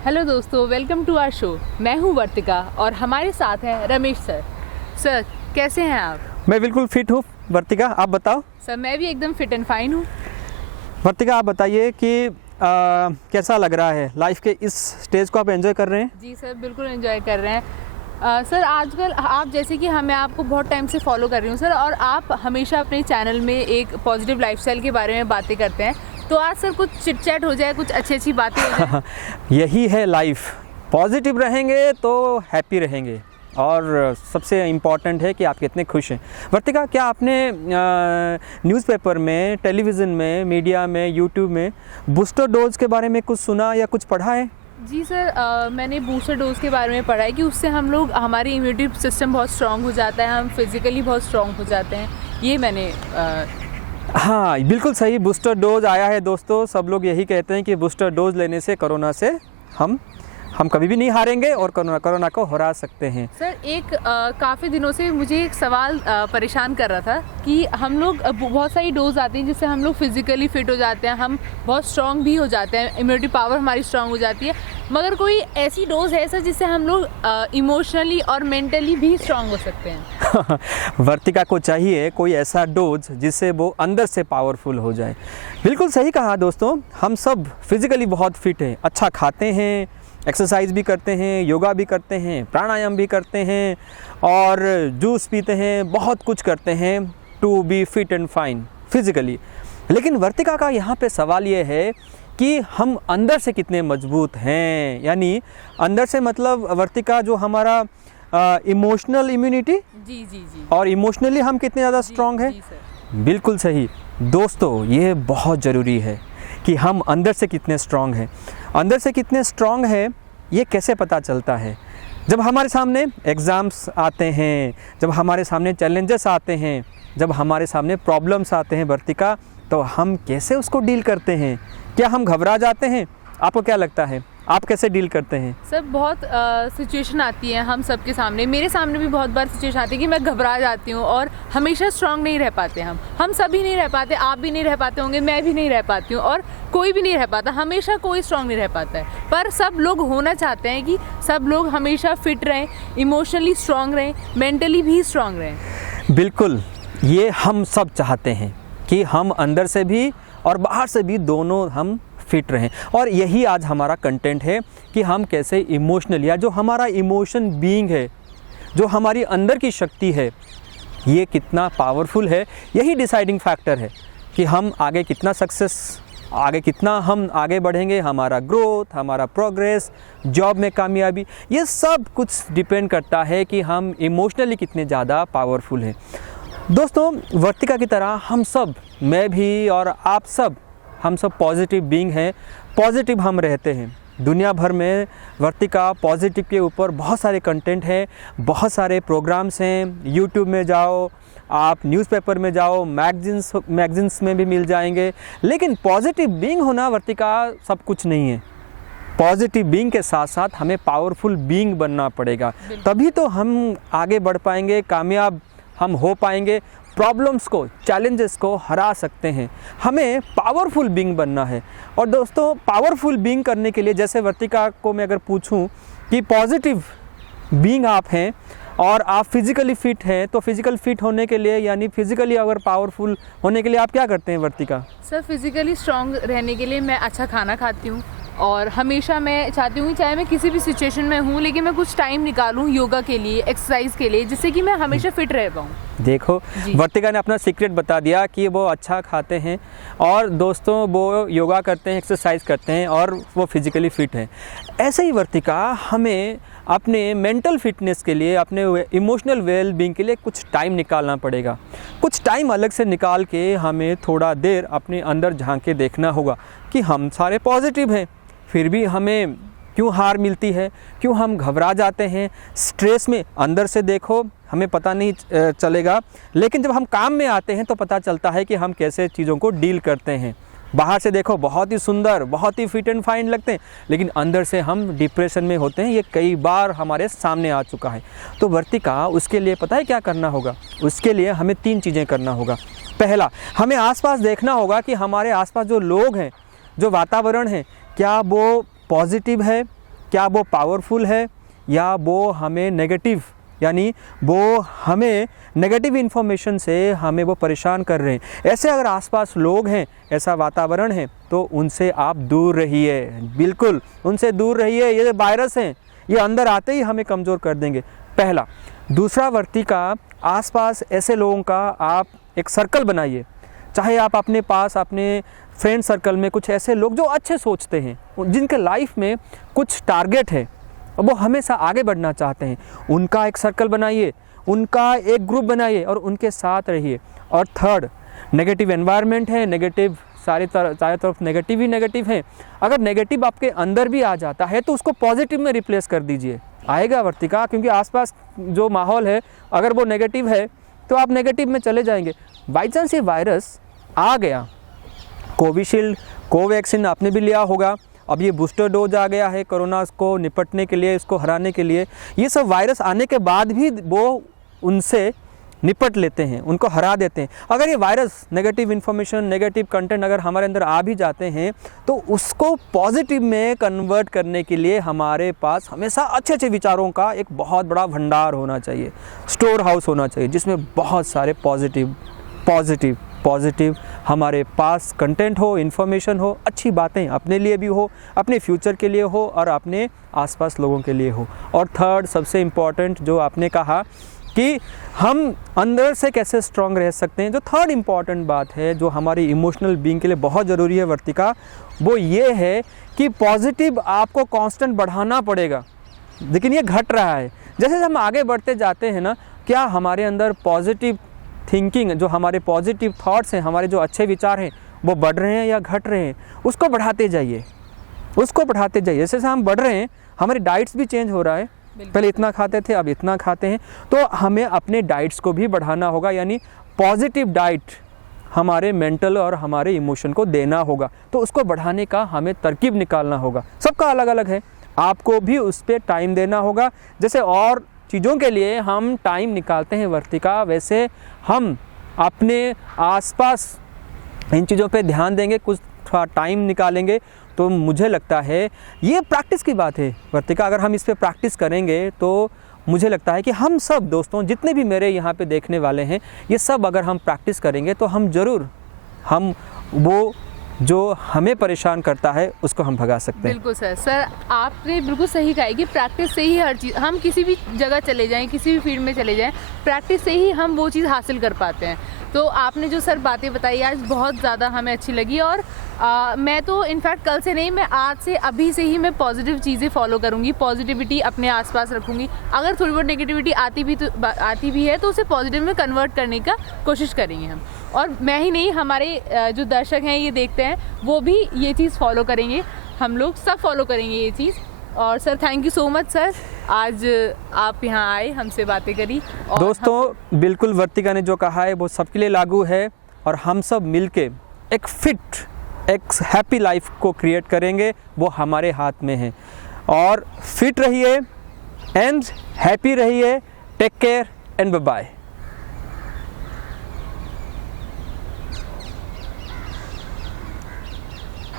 Hello दोस्तों, welcome to our show. मैं हूं वर्तिका और हमारे साथ हैं रमेश सर। सर कैसे हैं आप? मैं बिल्कुल फिट हूँ वर्तिका, आप बताओ। सर मैं भी एकदम फिट एंड फाइन हूं। वर्तिका आप बताइए कि कैसा लग रहा है लाइफ के इस स्टेज को, आप एंजॉय कर रहे हैं? जी सर, बिल्कुल एंजॉय कर रहे हैं। सर आजकल आप जैसे कि मैं आपको बहुत टाइम से फॉलो कर रही हूँ सर, और आप हमेशा अपने चैनल में एक पॉजिटिव लाइफस्टाइल के बारे में बातें करते हैं। तो आज सर कुछ चिट चैट हो जाए, कुछ अच्छी अच्छी बातें हो जाए। यही है लाइफ, पॉजिटिव रहेंगे तो हैप्पी रहेंगे, और सबसे इम्पॉर्टेंट है कि आप कितने खुश हैं। वर्तिका, क्या आपने न्यूज़पेपर में, टेलीविज़न में, मीडिया में, यूट्यूब में बूस्टर डोज के बारे में कुछ सुना या कुछ पढ़ा है? जी सर, मैंने बूस्टर डोज के बारे में पढ़ा है कि उससे हम लोग, हमारी इम्यूनिटी सिस्टम बहुत स्ट्रांग हो जाता है, हम फिजिकली बहुत स्ट्रांग हो जाते हैं। ये मैंने हाँ, बिल्कुल सही, बूस्टर डोज आया है दोस्तों। सब लोग यही कहते हैं कि बूस्टर डोज लेने से कोरोना से हम कभी भी नहीं हारेंगे और कोरोना को हरा सकते हैं। सर एक काफ़ी दिनों से मुझे एक सवाल परेशान कर रहा था कि हम लोग बहुत सारी डोज आती हैं जिससे हम लोग फिजिकली फिट हो जाते हैं, हम बहुत स्ट्रांग भी हो जाते हैं, इम्यूनिटी पावर हमारी स्ट्रांग हो जाती है, मगर कोई ऐसी डोज है सर जिससे हम लोग इमोशनली और मेंटली भी स्ट्रांग हो सकते हैं? वर्तिका को चाहिए कोई ऐसा डोज जिससे वो अंदर से पावरफुल हो जाए। बिल्कुल सही कहा दोस्तों, हम सब फिजिकली बहुत फिट हैं, अच्छा खाते हैं, एक्सरसाइज भी करते हैं, योगा भी करते हैं, प्राणायाम भी करते हैं, और जूस पीते हैं, बहुत कुछ करते हैं to be fit and fine physically. लेकिन वर्तिका का यहाँ पे सवाल ये है कि हम अंदर से कितने मजबूत हैं, यानी अंदर से मतलब वर्तिका जो हमारा इमोशनल इम्यूनिटी, जी जी जी, और इमोशनली हम कितने ज़्यादा स्ट्रॉन्ग हैं। बिल्कुल सही दोस्तों, ये बहुत ज़रूरी है कि हम अंदर से कितने स्ट्रॉन्ग हैं। अंदर से कितने स्ट्रॉन्ग हैं ये कैसे पता चलता है? जब हमारे सामने एग्ज़ाम्स आते हैं, जब हमारे सामने चैलेंजेस आते हैं, जब हमारे सामने प्रॉब्लम्स आते हैं वर्तिका, तो हम कैसे उसको डील करते हैं? क्या हम घबरा जाते हैं? आपको क्या लगता है, आप कैसे डील करते हैं? सर बहुत सिचुएशन आती है हम सबके सामने, मेरे सामने भी बहुत बार सिचुएशन आती है कि मैं घबरा जाती हूँ और हमेशा स्ट्रांग नहीं रह पाते। हम सभी नहीं रह पाते, आप भी नहीं रह पाते होंगे, मैं भी नहीं रह पाती हूँ, और कोई भी नहीं रह पाता, हमेशा कोई स्ट्रांग नहीं रह पाता है। पर सब लोग होना चाहते हैं कि सब लोग हमेशा फिट रहें, इमोशनली स्ट्रांग रहें, मेंटली भी स्ट्रांग रहें। बिल्कुल, ये हम सब चाहते हैं कि हम अंदर से भी और बाहर से भी दोनों हम फिट रहें, और यही आज हमारा कंटेंट है कि हम कैसे इमोशनल, या जो हमारा इमोशन बीइंग है, जो हमारी अंदर की शक्ति है, ये कितना पावरफुल है, यही डिसाइडिंग फैक्टर है कि हम आगे कितना कितना हम आगे बढ़ेंगे, हमारा ग्रोथ, हमारा प्रोग्रेस, जॉब में कामयाबी, ये सब कुछ डिपेंड करता है कि हम इमोशनली कितने ज़्यादा पावरफुल हैं। दोस्तों, वर्तिका की तरह हम सब, मैं भी और आप सब, हम सब पॉजिटिव बीइंग हैं, पॉजिटिव हम रहते हैं। दुनिया भर में वर्तिका पॉजिटिव के ऊपर बहुत सारे कंटेंट हैं, बहुत सारे प्रोग्राम्स हैं। यूट्यूब में जाओ, आप न्यूज़पेपर में जाओ, मैगजीन्स में भी मिल जाएंगे। लेकिन पॉजिटिव बीइंग होना वर्तिका सब कुछ नहीं है। पॉजिटिव बीइंग के साथ साथ हमें पावरफुल बीइंग बनना पड़ेगा, तभी तो हम आगे बढ़ पाएंगे, कामयाब हम हो पाएंगे, प्रॉब्लम्स को, चैलेंजेस को हरा सकते हैं। हमें पावरफुल बीइंग बनना है। और दोस्तों, पावरफुल बीइंग करने के लिए, जैसे वर्तिका को मैं अगर पूछूं कि पॉजिटिव बीइंग आप हैं और आप फिज़िकली फ़िट हैं, तो फिज़िकल फ़िट होने के लिए, यानी फिज़िकली अगर पावरफुल होने के लिए आप क्या करते हैं वर्तिका? सर फिजिकली स्ट्रांग रहने के लिए मैं अच्छा खाना खाती हूँ, और हमेशा मैं चाहती हूँ कि चाहे मैं किसी भी सिचुएशन में हूँ, लेकिन मैं कुछ टाइम निकालूँ योगा के लिए, एक्सरसाइज के लिए, जिससे कि मैं हमेशा फिट रह पाऊँ। देखो, वर्तिका ने अपना सीक्रेट बता दिया कि वो अच्छा खाते हैं, और दोस्तों वो योगा करते हैं, एक्सरसाइज करते हैं, और वो फिज़िकली फ़िट हैं। ऐसे ही वर्तिका, हमें अपने मेंटल फिटनेस के लिए, अपने इमोशनल वेल बीइंग के लिए कुछ टाइम निकालना पड़ेगा। कुछ टाइम अलग से निकाल के हमें थोड़ा देर अपने अंदर झांक के देखना होगा कि हम सारे पॉजिटिव हैं, फिर भी हमें क्यों हार मिलती है, क्यों हम घबरा जाते हैं, स्ट्रेस में। अंदर से देखो, हमें पता नहीं चलेगा, लेकिन जब हम काम में आते हैं तो पता चलता है कि हम कैसे चीज़ों को डील करते हैं। बाहर से देखो बहुत ही सुंदर, बहुत ही फिट एंड फाइन लगते हैं, लेकिन अंदर से हम डिप्रेशन में होते हैं। ये कई बार हमारे सामने आ चुका है। तो वर्तिका, उसके लिए पता है क्या करना होगा? उसके लिए हमें 3 चीज़ें करना होगा। पहला, हमें आसपास देखना होगा कि हमारे आसपास जो लोग हैं, जो वातावरण है, क्या वो पॉजिटिव है, क्या वो पावरफुल है या वो हमें नेगेटिव, यानी वो हमें नेगेटिव इन्फॉर्मेशन से हमें वो परेशान कर रहे हैं। ऐसे अगर आसपास लोग हैं, ऐसा वातावरण है, तो उनसे आप दूर रहिए, बिल्कुल उनसे दूर रहिए। ये वायरस हैं, ये अंदर आते ही हमें कमज़ोर कर देंगे, पहला। दूसरा, वर्तिका, आसपास ऐसे लोगों का आप एक सर्कल बनाइए। चाहे आप अपने पास अपने फ्रेंड सर्कल में कुछ ऐसे लोग जो अच्छे सोचते हैं, जिनके लाइफ में कुछ टारगेट है, वो हमेशा आगे बढ़ना चाहते हैं, उनका एक सर्कल बनाइए, उनका एक ग्रुप बनाइए और उनके साथ रहिए। और थर्ड, नेगेटिव एनवायरनमेंट है, नेगेटिव चारों तरफ नेगेटिव ही नेगेटिव है। अगर नेगेटिव आपके अंदर भी आ जाता है तो उसको पॉजिटिव में रिप्लेस कर दीजिए, आएगा वर्तिका, क्योंकि आसपास जो माहौल है अगर वो नेगेटिव है तो आप नेगेटिव में चले जाएंगे। बाई चांस ये वायरस आ गया, कोविशील्ड, कोवैक्सीन आपने भी लिया होगा, अब ये बूस्टर डोज आ गया है कोरोना को निपटने के लिए, इसको हराने के लिए। ये सब वायरस आने के बाद भी वो उनसे निपट लेते हैं, उनको हरा देते हैं। अगर ये virus, negative information, negative content अगर हमारे अंदर आ भी जाते हैं तो उसको पॉजिटिव में कन्वर्ट करने के लिए हमारे पास हमेशा अच्छे अच्छे विचारों का एक बहुत बड़ा भंडार होना चाहिए, स्टोर हाउस होना चाहिए, जिसमें बहुत सारे पॉजिटिव हमारे पास कंटेंट हो, इन्फॉर्मेशन हो, अच्छी बातें अपने लिए भी हो, अपने फ्यूचर के लिए हो और अपने आसपास लोगों के लिए हो। और थर्ड, सबसे इम्पॉर्टेंट जो आपने कहा कि हम अंदर से कैसे स्ट्रांग रह सकते हैं, जो थर्ड इम्पॉर्टेंट बात है जो हमारी इमोशनल बीइंग के लिए बहुत ज़रूरी है वर्तिका, वो ये है कि पॉजिटिव आपको कांस्टेंट बढ़ाना पड़ेगा, लेकिन ये घट रहा है। जैसे हम आगे बढ़ते जाते हैं ना, क्या हमारे अंदर पॉजिटिव थिंकिंग, जो हमारे पॉजिटिव थॉट्स हैं, हमारे जो अच्छे विचार हैं, वो बढ़ रहे हैं या घट रहे हैं, उसको बढ़ाते जाइए, उसको बढ़ाते जाइए। जैसे हम बढ़ रहे हैं, हमारी डाइट्स भी चेंज हो रहा है, पहले इतना खाते थे अब इतना खाते हैं, तो हमें अपने डाइट्स को भी बढ़ाना होगा, यानी पॉजिटिव डाइट हमारे मेंटल और हमारे इमोशन को देना होगा। तो उसको बढ़ाने का हमें तरकीब निकालना होगा, सबका अलग अलग है, आपको भी उस पर टाइम देना होगा। जैसे और चीज़ों के लिए हम टाइम निकालते हैं वर्तिका, वैसे हम अपने आसपास इन चीज़ों पे ध्यान देंगे, कुछ थोड़ा टाइम निकालेंगे, तो मुझे लगता है ये प्रैक्टिस की बात है वर्तिका। अगर हम इस पे प्रैक्टिस करेंगे तो मुझे लगता है कि हम सब दोस्तों, जितने भी मेरे यहाँ पे देखने वाले हैं, ये सब अगर हम प्रैक्टिस करेंगे तो हम ज़रूर वो जो हमें परेशान करता है उसको हम भगा सकते हैं। बिल्कुल सर, आपने बिल्कुल सही कहा है कि प्रैक्टिस से ही हर चीज़, हम किसी भी जगह चले जाएं, किसी भी फील्ड में चले जाएं, प्रैक्टिस से ही हम वो चीज़ हासिल कर पाते हैं। तो आपने जो सर बातें बताई आज बहुत ज़्यादा हमें अच्छी लगी, और मैं तो इनफैक्ट कल से नहीं, मैं आज से अभी से ही मैं पॉजिटिव चीज़ें फॉलो करूँगी, पॉजिटिविटी अपने आसपास रखूँगी। अगर थोड़ी बहुत नेगेटिविटी आती भी है तो उसे पॉजिटिव में कन्वर्ट करने का कोशिश करेंगे हम। और मैं ही नहीं, हमारे जो दर्शक हैं, ये देखते हैं, वो भी ये चीज़ फॉलो करेंगे, हम लोग सब फॉलो करेंगे ये चीज़। और sir thank you so much sir, आज आप यहाँ आए, हमसे बातें करी। और दोस्तों बिल्कुल वर्तिका ने जो कहा है वो सबके लिए लागू है, और हम सब मिलके एक फिट, एक हैप्पी लाइफ को क्रिएट करेंगे, वो हमारे हाथ में है। और फिट रहिए एंड हैप्पी रहिए। Take care and bye bye.